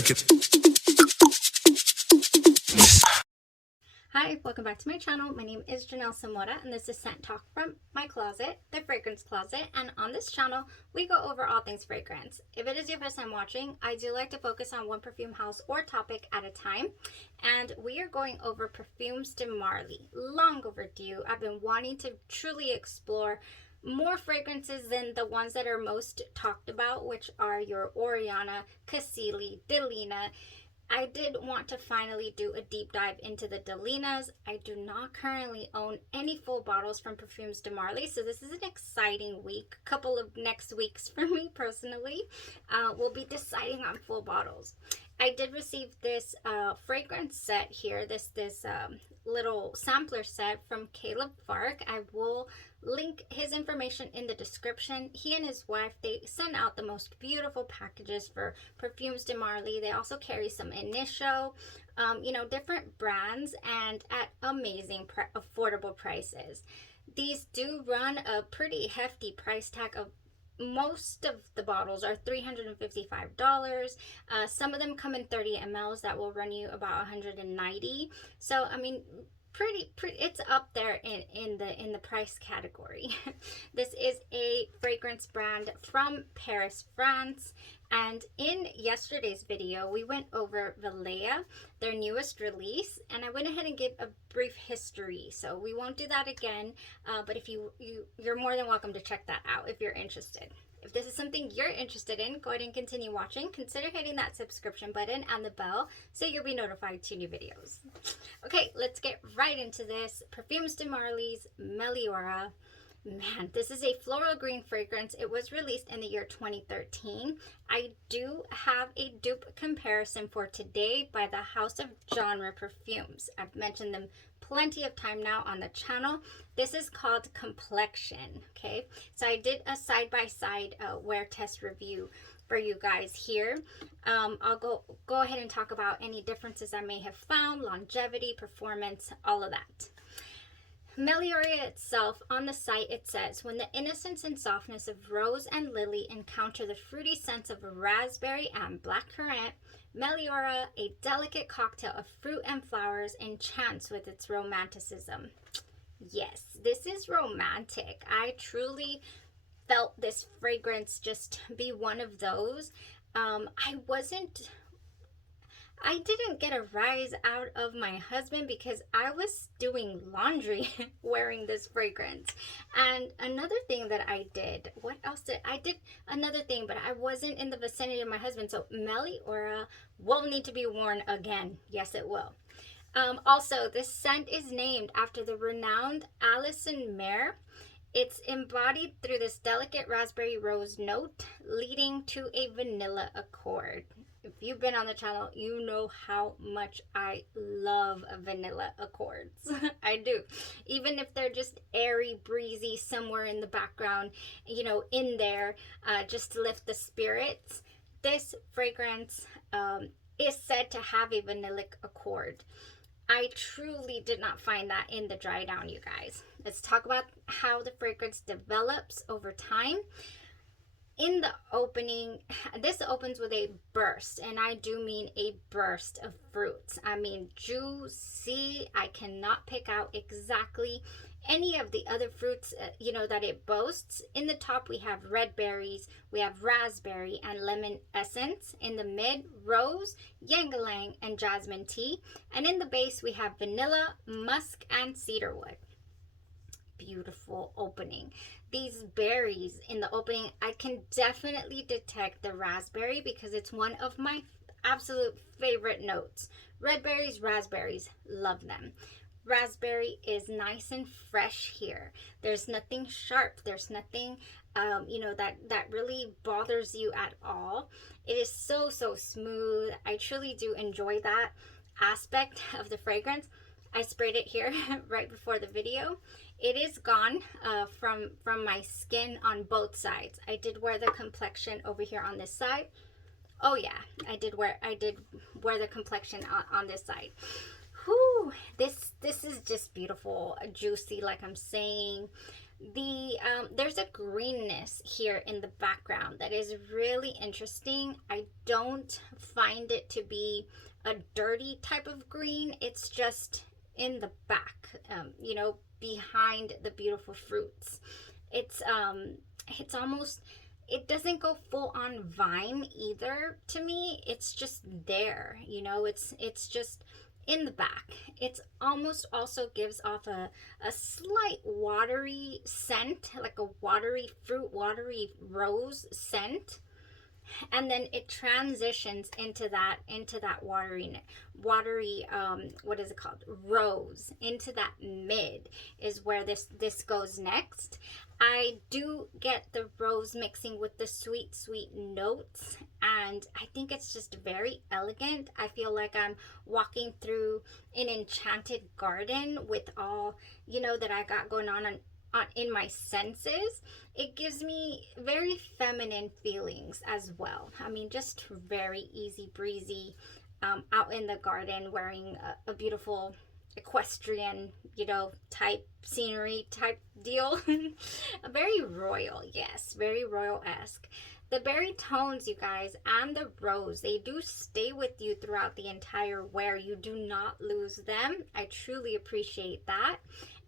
check it. Hi, welcome back to my channel. My name is Janelle Samora and this is Scent Talk from my closet, the fragrance closet. And on this channel, we go over all things fragrance. If it is your first time watching, I do like to focus on one perfume house or topic at a time. And we are going over Parfums de Marly. Long overdue. I've been wanting to truly explore more fragrances than the ones that are most talked about, which are your Oriana, Cassili, Delina. I did want to finally do a deep dive into the Delinas. I do not currently own any full bottles from Parfums de Marly, so this is an exciting week. Couple of next weeks for me personally. We'll be deciding on full bottles. I did receive this fragrance set here, this little sampler set from Caleb Fark. I will link his information in the description. He and his wife, they send out the most beautiful packages for Parfums de Marly. They also carry some Initio, different brands, and at amazing affordable prices. These do run a pretty hefty price tag of most of the bottles are $355. Some of them come in 30 mLs that will run you about $190. So I mean, pretty it's up there in the price category. This is a fragrance brand from Paris, France, and in yesterday's video we went over Valaya, their newest release, and I went ahead and gave a brief history, so we won't do that again. But if you're more than welcome to check that out if you're interested. If this is something you're interested in, go ahead and continue watching. Consider hitting that subscription button and the bell so you'll be notified to new videos. Okay, let's get right into this. Parfums de Marly's Meliora. Man, this is a floral green fragrance. It was released in the year 2013. I do have a dupe comparison for today by the House of Genre Perfumes. I've mentioned them plenty of time now on the channel. This is called Complexion. Okay, so I did a side-by-side wear test review for you guys here. I'll go ahead and talk about any differences I may have found, longevity, performance, all of that. Meliora itself, on the site it says, when the innocence and softness of rose and lily encounter the fruity scents of raspberry and blackcurrant, Meliora, a delicate cocktail of fruit and flowers, enchants with its romanticism. Yes, this is romantic. I truly felt this fragrance just be one of those. I didn't get a rise out of my husband because I was doing laundry wearing this fragrance. And another thing that I did, I did another thing, but I wasn't in the vicinity of my husband. So Meliora will need to be worn again. Yes, it will. Also, this scent is named after the renowned Alison Mayer. It's embodied through this delicate raspberry rose note, leading to a vanilla accord. If you've been on the channel, you know how much I love vanilla accords. I do. Even if they're just airy, breezy, somewhere in the background, in there, just to lift the spirits. This fragrance is said to have a vanillic accord. I truly did not find that in the dry down, you guys. Let's talk about how the fragrance develops over time. In the opening, this opens with a burst, and I do mean a burst of fruits. I mean juicy. I cannot pick out exactly any of the other fruits that it boasts. In the top we have red berries, we have raspberry and lemon essence. In the mid, rose, ylang-ylang, and jasmine tea. And in the base we have vanilla, musk, and cedarwood. Beautiful opening. These berries in the opening, I can definitely detect the raspberry because it's one of my absolute favorite notes. Red berries, raspberries, love them. Raspberry is nice and fresh here. There's nothing sharp. There's nothing, that really bothers you at all. It is so smooth. I truly do enjoy that aspect of the fragrance. I sprayed it here right before the video. It is gone from my skin on both sides. I did wear the complexion over here on this side. Oh yeah, I did wear the complexion on this side. Whew, this is just beautiful, juicy, like I'm saying. There's a greenness here in the background that is really interesting. I don't find it to be a dirty type of green. It's just in the back, you know, behind the beautiful fruits. It's almost, it doesn't go full on vine either to me. It's just there, you know, it's just in the back. It's almost also gives off a slight watery scent, like a watery fruit, watery rose scent. And then it transitions into that watery what is it called, rose, into that mid is where this goes next. I do get the rose mixing with the sweet notes, and I think it's just very elegant. I feel like I'm walking through an enchanted garden with all, you know, that I got going on in my senses. It gives me very feminine feelings as well. I mean, just very easy breezy, out in the garden wearing a beautiful equestrian, you know, type scenery type deal. Very royal, yes, very royal-esque. The berry tones, you guys, and the rose, they do stay with you throughout the entire wear. You do not lose them. I truly appreciate that.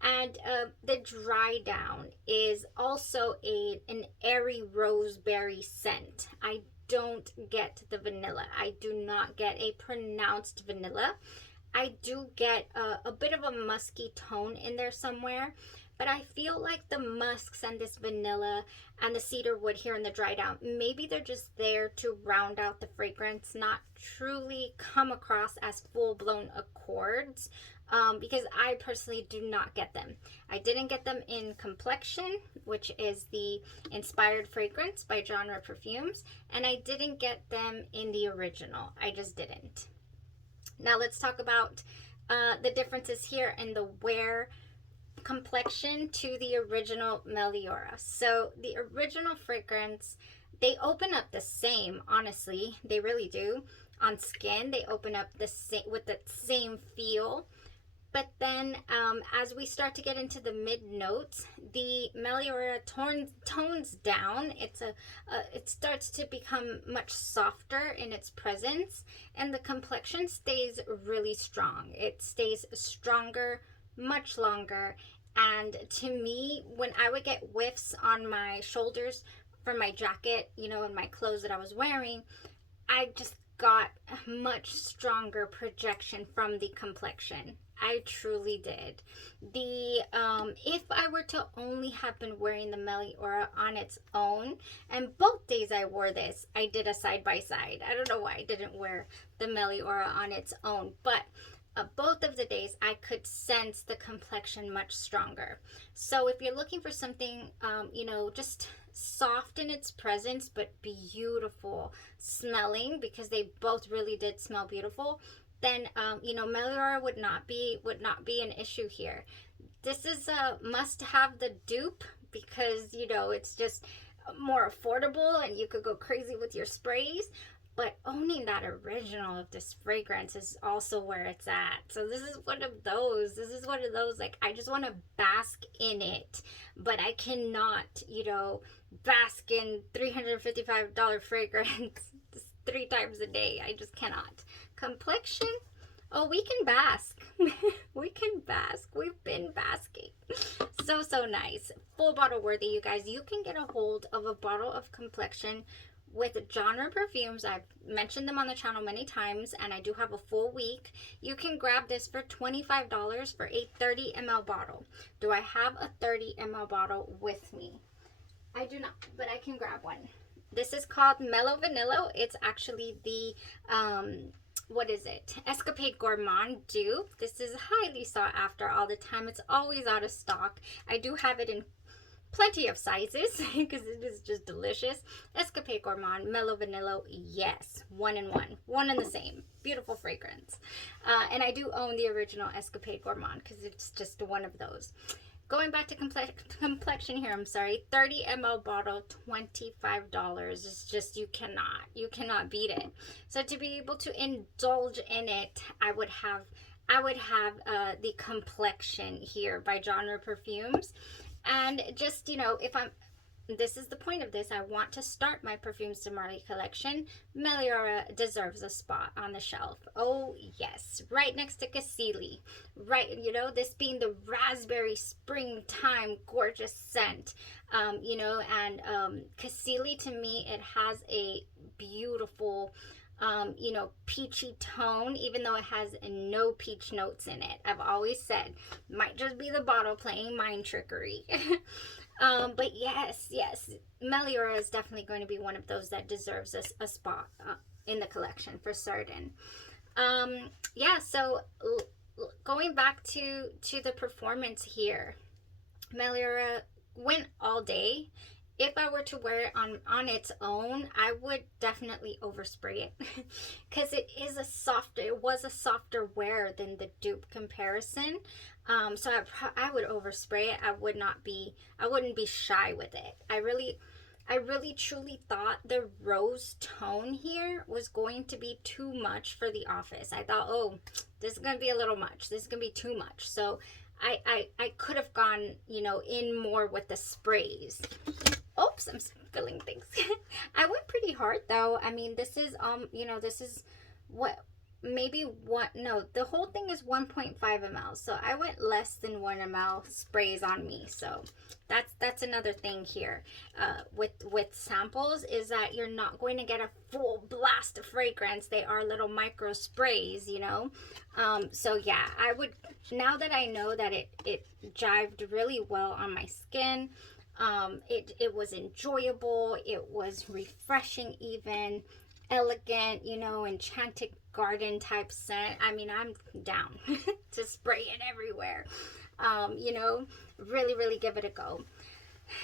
And the dry down is also an airy roseberry scent. I don't get the vanilla. I do not get a pronounced vanilla. I do get a bit of a musky tone in there somewhere, but I feel like the musks and this vanilla and the cedar wood here in the dry down, maybe they're just there to round out the fragrance, not truly come across as full-blown accords. Because I personally do not get them. I didn't get them in Complexion, which is the inspired fragrance by Genre Perfumes, and I didn't get them in the original. I just didn't. Now let's talk about the differences here in the wear complexion to the original Meliora. So the original fragrance, they open up the same, honestly. They really do. On skin, they open up the same with the same feel. But then as we start to get into the mid notes, the Meliora tones down. It starts to become much softer in its presence, and the complexion stays really strong. It stays stronger, much longer. And to me, when I would get whiffs on my shoulders from my jacket, you know, and my clothes that I was wearing, I just got a much stronger projection from the complexion. I truly did. If I were to only have been wearing the Meliora on its own, and both days I wore this, I did a side by side. I don't know why I didn't wear the Meliora on its own, but both of the days I could sense the complexion much stronger. So if you're looking for something, you know, just soft in its presence but beautiful smelling, because they both really did smell beautiful, then you know, Meliora would not be an issue here. This is a must-have the dupe, because, you know, it's just more affordable and you could go crazy with your sprays. But owning that original of this fragrance is also where it's at. So this is one of those. Like, I just want to bask in it, but I cannot, you know, bask in $355 fragrance 3 times a day. I just cannot. Complexion, oh, we can bask. We can bask. We've been basking. So nice. Full bottle worthy, you guys. You can get a hold of a bottle of Complexion with Genre Perfumes. I've mentioned them on the channel many times, and I do have a full week. You can grab this for $25 for a 30 ml bottle. Do I have a 30 ml bottle with me? I do not, but I can grab one. This is called Mellow Vanilla. It's actually the what is it? Escapade Gourmand dupe. This is highly sought after all the time. It's always out of stock. I do have it in plenty of sizes because it is just delicious. Escapade Gourmand, Mellow Vanilla, yes, one in the same. Beautiful fragrance. And I do own the original Escapade Gourmand because it's just one of those. Going back to complexion here, I'm sorry, 30 ml bottle, $25. It's just, you cannot beat it. So to be able to indulge in it, I would have the Complexion here by Genre Perfumes. And just, this is the point of this. I want to start my Parfums de Marly collection. Meliora deserves a spot on the shelf. Oh, yes. Right next to Cassili. Right, this being the raspberry springtime gorgeous scent. And Cassili, to me, it has a beautiful, peachy tone, even though it has no peach notes in it. I've always said, might just be the bottle playing mind trickery. But yes, Meliora is definitely going to be one of those that deserves a spot in the collection for certain. So going back to the performance here, Meliora went all day. If I were to wear it on its own, I would definitely overspray it because it was a softer wear than the dupe comparison. So I would overspray it. I wouldn't be shy with it. I really truly thought the rose tone here was going to be too much for the office. I thought, oh, this is going to be a little much. This is going to be too much. So I could have gone, in more with the sprays. Oops, I'm spilling things. I went pretty hard though. I mean, this is, this is the whole thing is 1.5 ml. So I went less than 1 ml sprays on me. So that's another thing here with samples, is that you're not going to get a full blast of fragrance. They are little micro sprays, so yeah, I would, now that I know that it jived really well on my skin, it was enjoyable, it was refreshing, even elegant, enchanted garden type scent. I mean, I'm down to spray it everywhere. Really give it a go.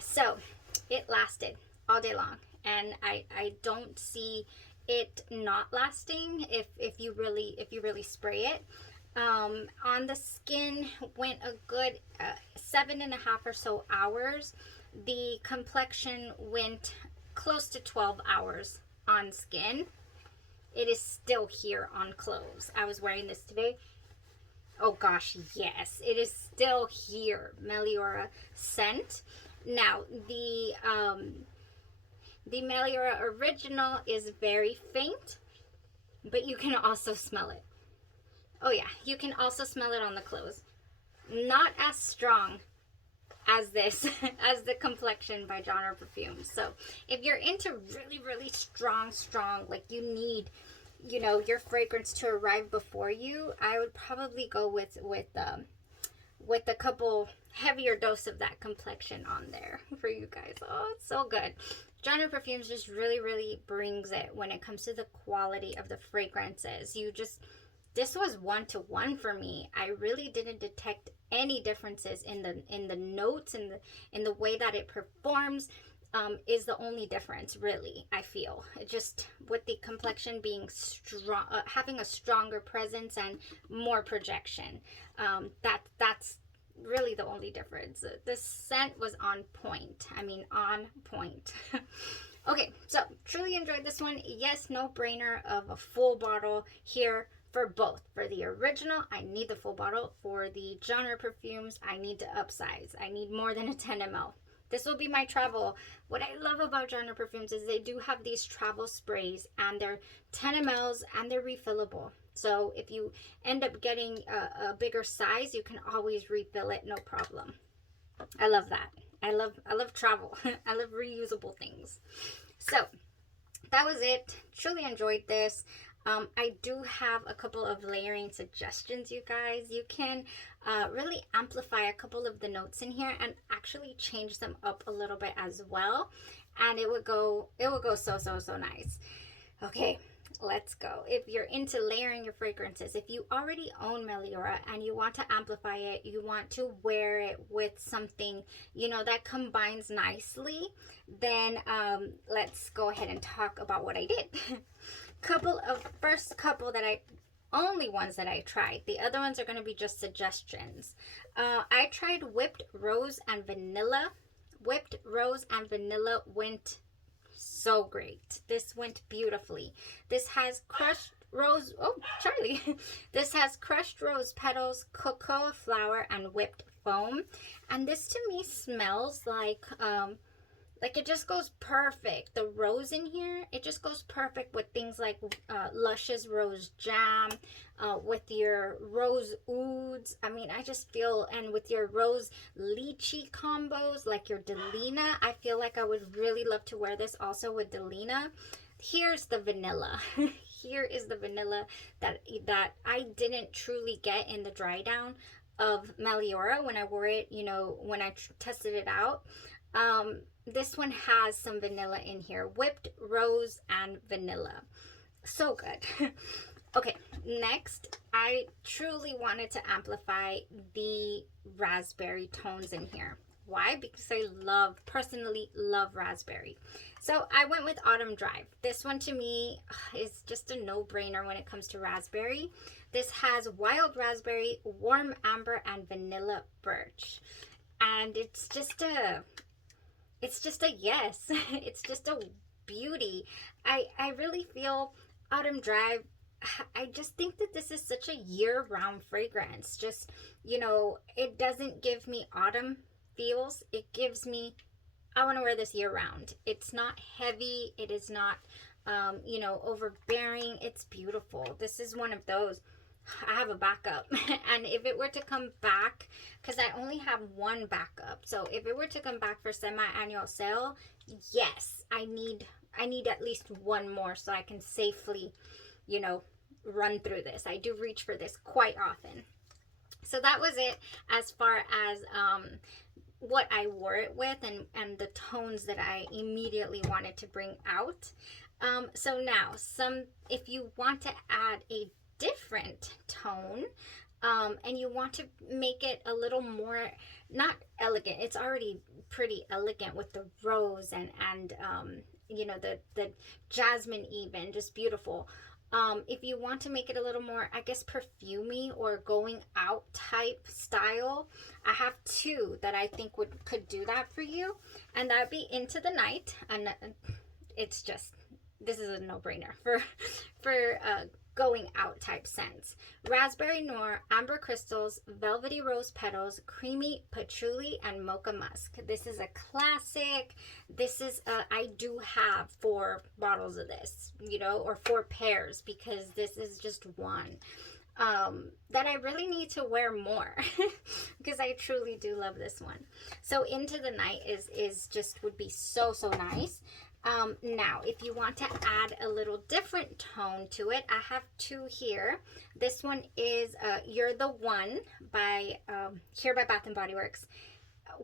So it lasted all day long, and I don't see it not lasting if you really spray it. On the skin went a good 7.5 or so hours. The complexion went close to 12 hours on skin. It is still here on clothes. I was wearing this today. Oh gosh, yes, it is still here. Meliora scent. Now the Meliora original is very faint, but you can also smell it. Oh yeah, you can also smell it on the clothes. Not as strong as this, as the Complexion by Genre Perfumes. So if you're into really strong, like you need, your fragrance to arrive before you, I would probably go with a couple heavier dose of that Complexion on there for you guys. Oh, it's so good. Genre Perfumes just really brings it when it comes to the quality of the fragrances. This was 1-to-1 for me. I really didn't detect any differences in the notes, and in the way that it performs. Is the only difference, really, I feel. It just, with the Complexion being strong, having a stronger presence and more projection. That's really the only difference. The scent was on point. I mean, on point. Okay, so truly enjoyed this one. Yes, no brainer of a full bottle here. For both. For the original, I need the full bottle. For the Genre Perfumes, I need to upsize. I need more than a 10 ml. This will be my travel. What I love about Genre Perfumes is they do have these travel sprays, and they're 10 mls and they're refillable. So if you end up getting a bigger size, you can always refill it, no problem. I love that. I love travel. I love reusable things. So that was it. Truly enjoyed this. I do have a couple of layering suggestions, you guys. You can really amplify a couple of the notes in here and actually change them up a little bit as well, and it would go so nice. Okay, let's go. If you're into layering your fragrances, if you already own Meliora and you want to amplify it, you want to wear it with something that combines nicely, then let's go ahead and talk about what I did. Only ones that I tried. The other ones are going to be just suggestions. I tried Whipped Rose and Vanilla. Whipped Rose and Vanilla went so great. This went beautifully. This has crushed rose. Oh, Charlie. This has crushed rose petals, cocoa flower, and whipped foam. And this to me smells like it just goes perfect. The rose in here, it just goes perfect with things like Lush's Rose Jam, with your Rose Ouds. I mean, I just feel, and with your Rose Lychee combos, like your Delina, I feel like I would really love to wear this also with Delina. Here's the vanilla. Here is the vanilla that I didn't truly get in the dry down of Meliora when I wore it, you know, when I tested it out. This one has some vanilla in here, whipped rose and vanilla. So good. Okay, next, I truly wanted to amplify the raspberry tones in here. Why? Because I personally love raspberry. So I went with Autumn Drive. This one to me is just a no-brainer when it comes to raspberry. This has wild raspberry, warm amber, and vanilla birch. And it's just a yes. It's just a beauty. I really feel Autumn Drive, I just think that this is such a year-round fragrance. Just, you know, it doesn't give me autumn feels. It gives me, I want to wear this year-round. It's not heavy. It is not, you know, overbearing. It's beautiful. This is one of those. I have a backup. And if it were to come back, because I only have one backup, so if it were to come back for semi-annual sale, yes, I need at least one more so I can safely, you know, run through this. I do reach for this quite often. So that was it as far as what I wore it with and the tones that I immediately wanted to bring out. So now, if you want to add a different tone, and you want to make it a little more, not elegant, it's already pretty elegant with the rose and you know, the jasmine, even just beautiful. If you want to make it a little more, I guess, perfumey or going out type style, I have two that I think could do that for you, and that would be Into the Night, and it's just, this is a no-brainer for going out type scents. Raspberry Noir, Amber Crystals, Velvety Rose Petals, Creamy Patchouli, and Mocha Musk. This is a classic. This is, I do have 4 bottles of this, you know, or 4 pairs, because this is just one that I really need to wear more because I truly do love this one. So Into the Night is just would be so nice. Now, if you want to add a little different tone to it, I have 2 here. This one is You're the One by here by Bath & Body Works.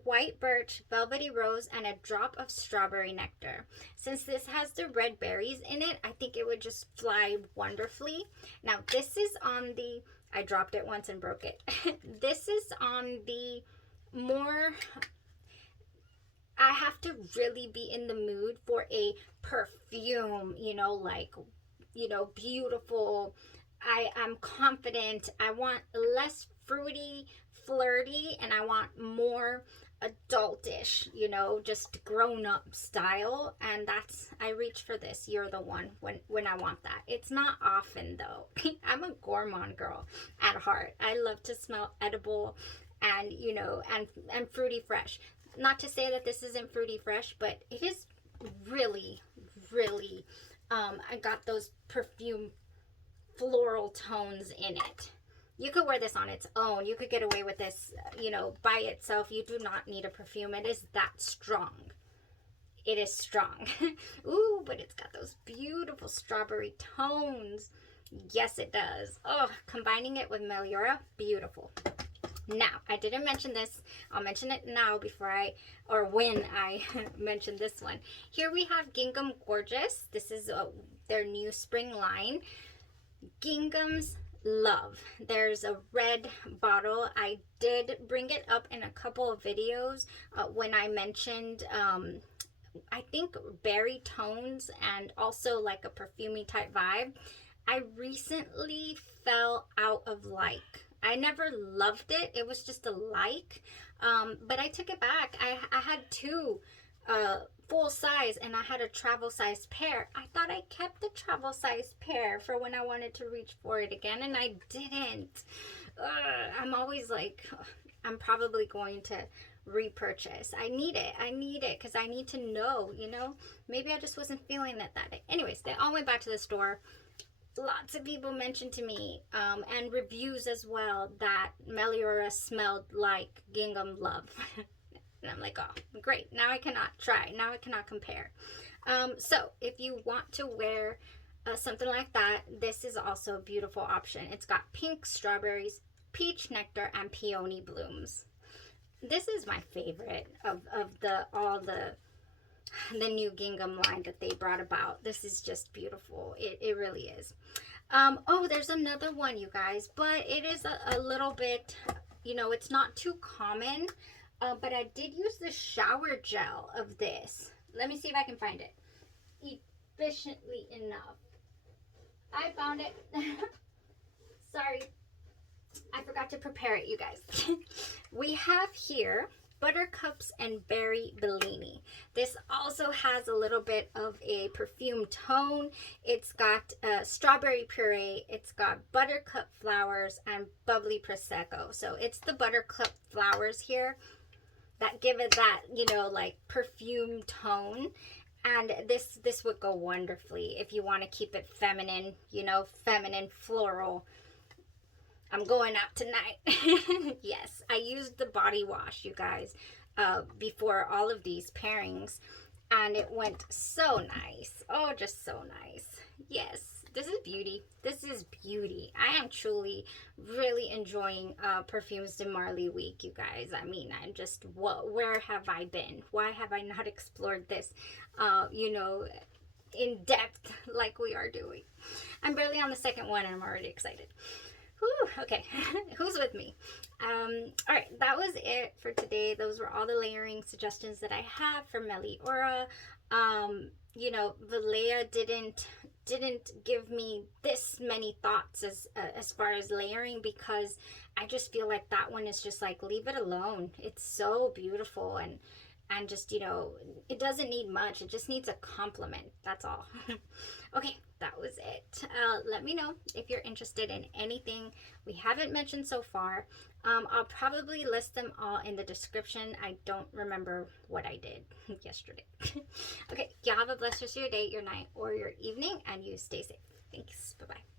White birch, velvety rose, and a drop of strawberry nectar. Since this has the red berries in it, I think it would just fly wonderfully. Now, this is on the, I dropped it once and broke it. This is on the more, I have to really be in the mood for a perfume, you know, like, you know, beautiful. I'm confident. I want less fruity, flirty, and I want more adultish, you know, just grown-up style. And that's, I reach for this. You're the One when I want that. It's not often though. I'm a gourmand girl at heart. I love to smell edible and, you know, and fruity fresh. Not to say that this isn't fruity fresh, but it is really I got those perfume floral tones in it. You could wear this on its own. You could get away with this, you know, by itself. You do not need a perfume. It is that strong. It is strong. Ooh, but it's got those beautiful strawberry tones. Yes, it does. Oh, combining it with Meliora, beautiful. Now, I didn't mention this. I'll mention it now when I mention this one. Here we have Gingham Gorgeous. This is their new spring line. Gingham's Love. There's a red bottle. I did bring it up in a couple of videos when I mentioned, I think, berry tones and also like a perfumey type vibe. I recently fell out of like. I never loved it. It was just a like. But I took it back. I had 2 full size and I had a travel size pair. I thought I kept the travel size pair for when I wanted to reach for it again, and I didn't. I'm always like, I'm probably going to repurchase. I need it because I need to know, you know, maybe I just wasn't feeling it that day. Anyways, they all went back to the store. Lots of people mentioned to me, and reviews as well, that Meliora smelled like gingham love. And I'm like, oh, great. Now I cannot try. Now I cannot compare. So if you want to wear something like that, this is also a beautiful option. It's got pink strawberries, peach nectar, and peony blooms. This is my favorite of all the new gingham line that they brought about. This is just beautiful. It really is. Oh, there's another one, you guys, but it is a little bit, you know, it's not too common. But I did use the shower gel of this. Let me see if I can find it efficiently enough. I found it. Sorry, I forgot to prepare it, you guys. We have here Buttercups and Berry Bellini. This also has a little bit of a perfume tone. It's got strawberry puree, it's got buttercup flowers, and bubbly prosecco. So it's the buttercup flowers here that give it that, you know, like perfume tone. And this would go wonderfully if you want to keep it feminine, you know, feminine floral. I'm going out tonight. Yes, I used the body wash, you guys, before all of these pairings, and it went so nice. Oh, just so nice. Yes, this is beauty. This is beauty. I am truly really enjoying Parfums de Marly week, you guys. I mean, I'm just, where have I been? Why have I not explored this, you know, in depth like we are doing? I'm barely on the second one and I'm already excited. Whew, okay, who's with me? All right, that was it for today. Those were all the layering suggestions that I have for Meliora. You know, Valaya didn't give me this many thoughts as far as layering, because I just feel like that one is just like, leave it alone. It's so beautiful, and just, you know, it doesn't need much. It just needs a compliment. That's all. Okay, that was it. Let me know if you're interested in anything we haven't mentioned so far. I'll probably list them all in the description. I don't remember what I did yesterday. Okay, y'all have a blessed rest of your day, your night, or your evening, and you stay safe. Thanks. Bye-bye.